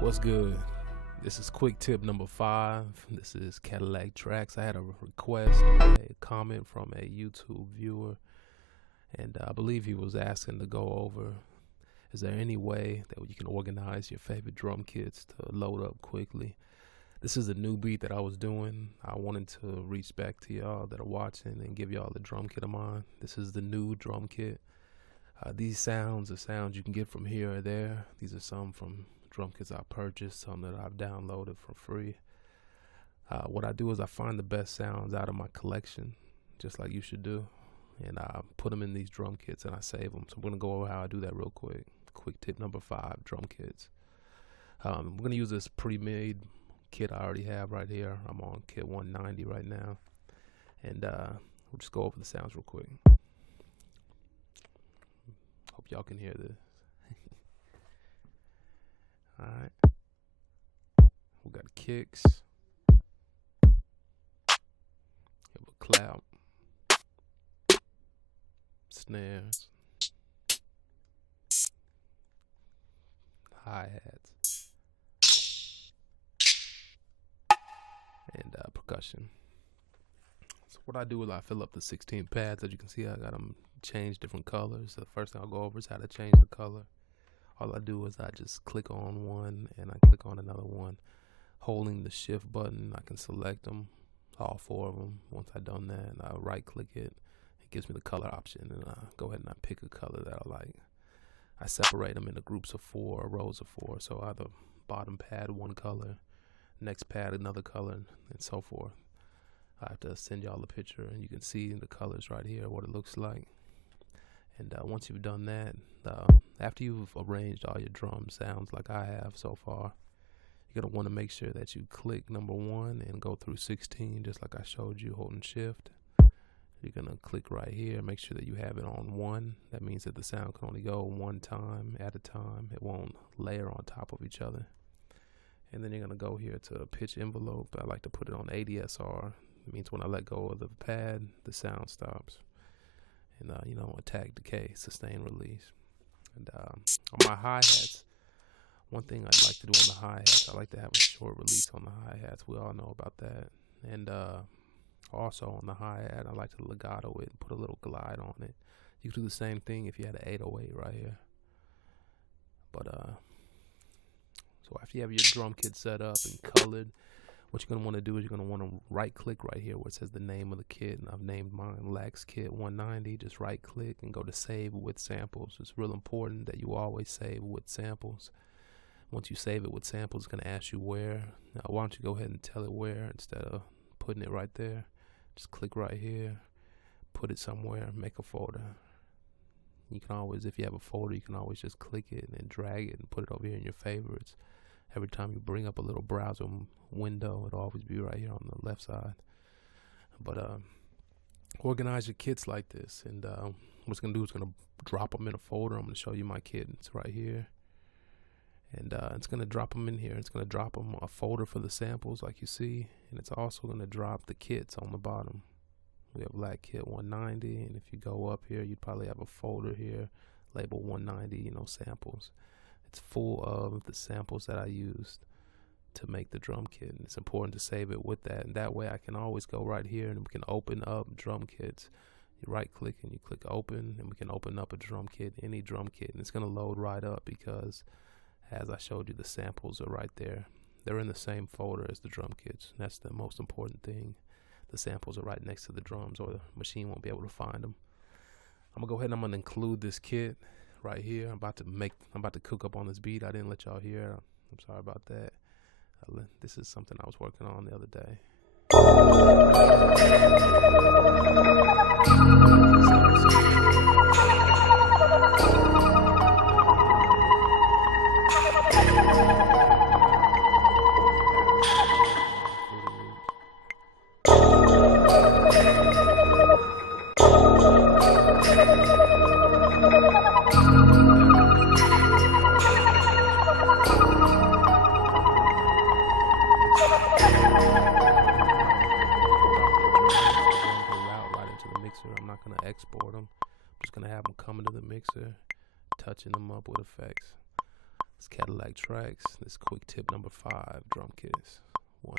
What's good? This is quick tip number 5. This is Cadillaktrackz. I had a request, a comment from a YouTube viewer, and I believe he was asking to go over, is there any way that you can organize your favorite drum kits to load up quickly? This is a new beat that I was doing. I wanted to reach back to y'all that are watching and give y'all the drum kit of mine. This is the new drum kit. These sounds are sounds you can get from here or there. These are some from drum kits I purchased, some that I've downloaded for free. What I do is I find the best sounds out of my collection, just like you should do, and I put them in these drum kits and I save them. So I'm going to go over how I do that real quick. Quick tip number 5, drum kits. We're going to use this pre-made kit I already have right here. I'm on kit 190 right now, and we'll just go over the sounds real quick. Hope y'all can hear this. Alright, we got kicks, we have a clap, snares, hi-hats, and percussion. So what I do is I fill up the 16 pads. As you can see, I got them change different colors. So the first thing I'll go over is how to change the color. All I do is I just click on one and I click on another one. Holding the shift button, I can select them, all 4 of them. Once I've done that, I right click it. It gives me the color option, and I go ahead and I pick a color that I like. I separate them into groups of 4 or rows of 4. So either bottom pad one color, next pad another color, and so forth. I have to send y'all a picture, and you can see the colors right here, what it looks like. And once you've done that, after you've arranged all your drum sounds like I have so far, you're going to want to make sure that you click number 1 and go through 16 just like I showed you holding shift. You're going to click right here, make sure that you have it on 1. That means that the sound can only go one time at a time. It won't layer on top of each other. And then you're going to go here to pitch envelope. I like to put it on ADSR. It means when I let go of the pad, the sound stops. And attack, decay, sustain, release. And on my hi-hats, one thing I'd like to do on the hi-hats, I like to have a short release on the hi-hats. We all know about that. And also on the hi-hat, I like to legato it and put a little glide on it. You could do the same thing if you had an 808 right here. But so after you have your drum kit set up and colored, what you're going to want to do is you're going to want to right click right here where it says the name of the kit, and I've named mine Lax Kit 190. Just right click and go to save with samples. It's real important that you always save with samples. Once you save it with samples, it's going to ask you where. Now why don't you go ahead and tell it where instead of putting it right there. Just click right here, put it somewhere, make a folder. You can always, if you have a folder, you can always just click it and then drag it and put it over here in your favorites. Every time you bring up a little browser window, it'll always be right here on the left side. But organize your kits like this, and what it's gonna do is gonna drop them in a folder. I'm gonna show you my kit. It's right here, and it's gonna drop them in here. It's gonna drop them a folder for the samples, like you see, and it's also gonna drop the kits on the bottom. We have Lax Kit 190, and if you go up here, you'd probably have a folder here labeled 190. Samples. It's full of the samples that I used to make the drum kit, and it's important to save it with that, and that way I can always go right here and we can open up drum kits. You right click and you click open, and we can open up a drum kit, any drum kit, and it's going to load right up because as I showed you, the samples are right there. They're in the same folder as the drum kits. That's the most important thing. The samples are right next to the drums, or the machine won't be able to find them. I'm gonna go ahead and I'm gonna include this kit right here. I'm about to cook up on this beat. I didn't let y'all hear. I'm sorry about that. This is something I was working on the other day. going to route right into the mixer. I'm not going to export them. I'm just going to have them come into the mixer, touching them up with effects. It's Cadillaktrackz. This quick tip number 5, Drumkits. 1.